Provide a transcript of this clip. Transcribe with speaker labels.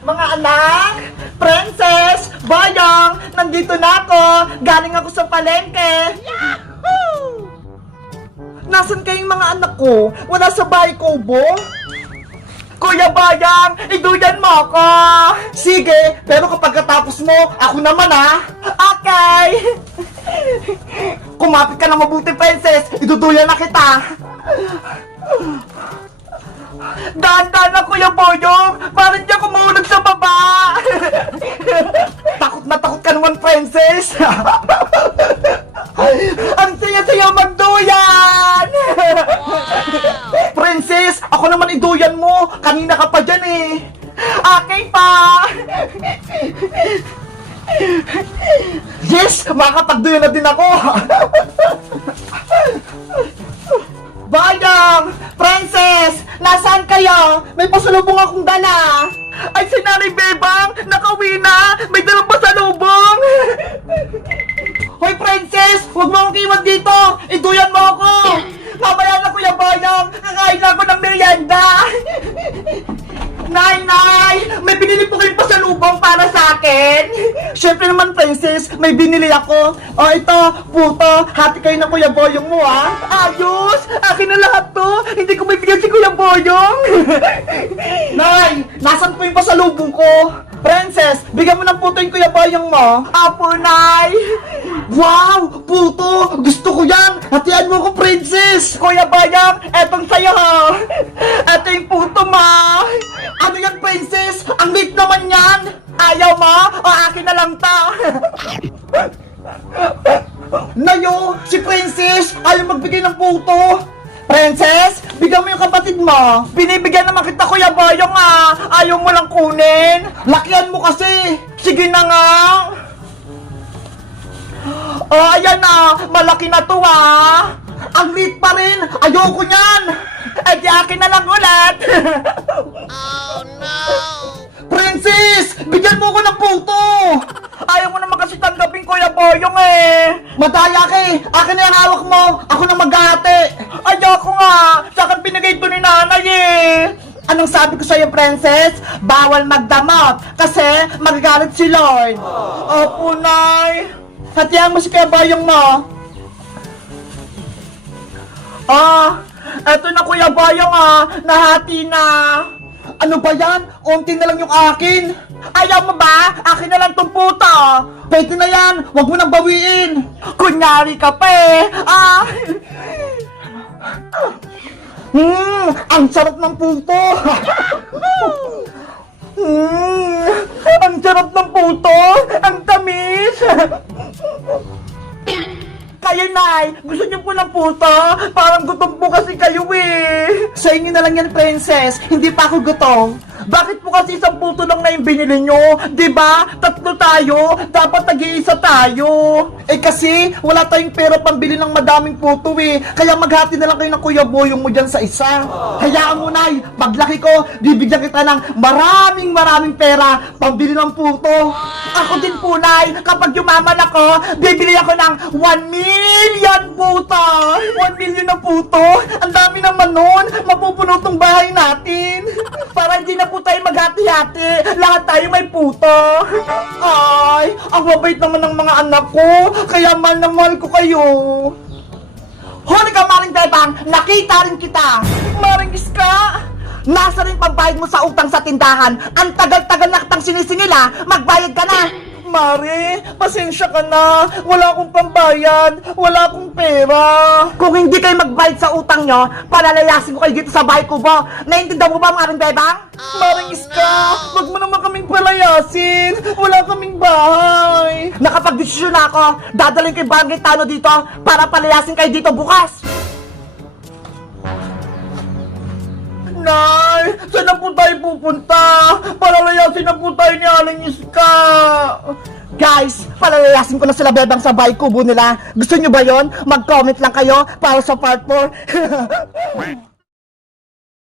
Speaker 1: Mga anak, princess, bayang, nandito na ako. Galing ako sa palengke. Yahoo! Nasaan kayong mga anak ko? Wala sa bahay ko, bo? Kuya Bayang, iduyan mo ako. Sige, pero kapag katapos mo, ako naman ha. Okay. Kumapit ka na mabuti, princess. Iduduyan na kita. Dahan-dahan na, Kuya Boyong! Parang di ako mahulog sa baba! Takot na takot ka naman, princess! Ang saya-saya magduyan! Princess, ako naman iduyan mo! Kanina ka pa dyan eh! Okay pa! Yes! Makakapagduyan na din ako! Bayang! Princess! Nasaan kayo? May pasalubong akong dala! Ay, si Nanay Bebang! Nakauwi na! May dalang pasalubong! Hoy, Princess! Huwag mo akong iwan dito! Iduyan mo ako! Mamaya na, Kuya Bayang! Kakain na ako ng merienda! Nay! May binili po kayong pasalubong para sa akin! Siyempre naman, Princess, may binili ako. O, ito, puto, hati kayo ng Kuya Boyong mo, ha? Ayos! Akin na lahat to! Hindi ko bibigyan si Kuya Boyong! Nay! Nasaan po yung pasalubong ko? Princess, bigyan mo ng puto yung Kuya Boyong mo. Apo, Nay! Wow! Puto! Gusto ko yan! Hatian mo ko, Princess! Kuya Boyong, etong sa'yo, ha? Eto yung puto, ma! Ano yan, Princess? Ang liit naman yan! Ayaw mo? O akin na lang ta? Nayo, si Princess ayaw magbigay ng puto. Princess, bigyan mo yung kapatid mo. Binibigyan naman kita, Kuya Boyong, ah. Ayaw mo lang kunin. Lakihan mo kasi. Sige na nga. Oh, ayan na. Malaki na to, ah. Ang liit pa rin. Ayoko niyan. Eh, di akin na lang ulit.
Speaker 2: Oh no!
Speaker 1: Princess! Bigyan mo ko ng puto! Ayaw mo naman kasi tanggapin, Kuya Boyong eh! Madaya ka eh! Akin na yung hawak mo! Ako na mag-ate! Ayoko nga! Sa'kin binigay ito ni nanay eh! Anong sabi ko sa'yo, Princess? Bawal magdamot! Kasi magagalit si Lord! Opo, Nay! Hatihan mo si Kuya Boyong mo! Eto na, Kuya Boyong, nahati na! Ano ba yan? Unti na lang yung akin! Ayaw mo ba? Akin na lang tong puto! Pwede na yan! Huwag mo nang bawiin! Kunyari ka pa eh! Ang sarap ng puto! Ang sarap ng puto! Ang tamis! Kayo, Nay! Gusto niyo po ng puto? Parang gutom po kasi kayo eh! Sa inyo na lang yan, Princess! Hindi pa ako gutom! Bakit po kasi isang puto lang na yung binili nyo? Diba? Tatlo tayo! Dapat nag-iisa tayo! Eh kasi, wala tayong pera pambili ng madaming puto eh! Kaya maghati na lang kayo ng Kuya Boyong mo dyan sa isa! Hayaan mo, Nay! Paglaki ko, bibigyan kita ng maraming pera pambili ng puto! Ako din po, Nay! Kapag yumaman ako, bibili ako ng 1 million puto! 1 million na puto! Ang dami naman nun! Mapupuno tong bahay natin! Para hindi na po tayo maghati-hati! Lahat tayo may puto! Ay! Ang mabait naman ng mga anak ko! Kaya mahal na mahal ko kayo! Huli ka, Maring Bebang! Nakita rin kita! Maring Iska! Nasa rin pagbayad mo sa utang sa tindahan? Ang tagal-tagal na kitang sinisingila! Magbayad ka na! Mare, pasensya ka na. Wala akong pambayad. Wala akong pera. Kung hindi kayo magbayad sa utang nyo, palalayasin ko kayo dito sa bahay ko ba? Naiintindihan mo ba, Maring Bebang? Maring Iska, wag mo naman kaming palayasin. Wala kaming bahay. Nakapag-desisyon na ako. Dadalhin ko yung barangay tano dito para palayasin kayo dito bukas. Nay, saan na po tayo pupunta? Palalayasin na po tayo ni Aling Iska. Guys, palalayasin ko na sila Bebang sa bahay kubo nila. Gusto nyo ba yon? Mag-comment lang kayo para sa part 4.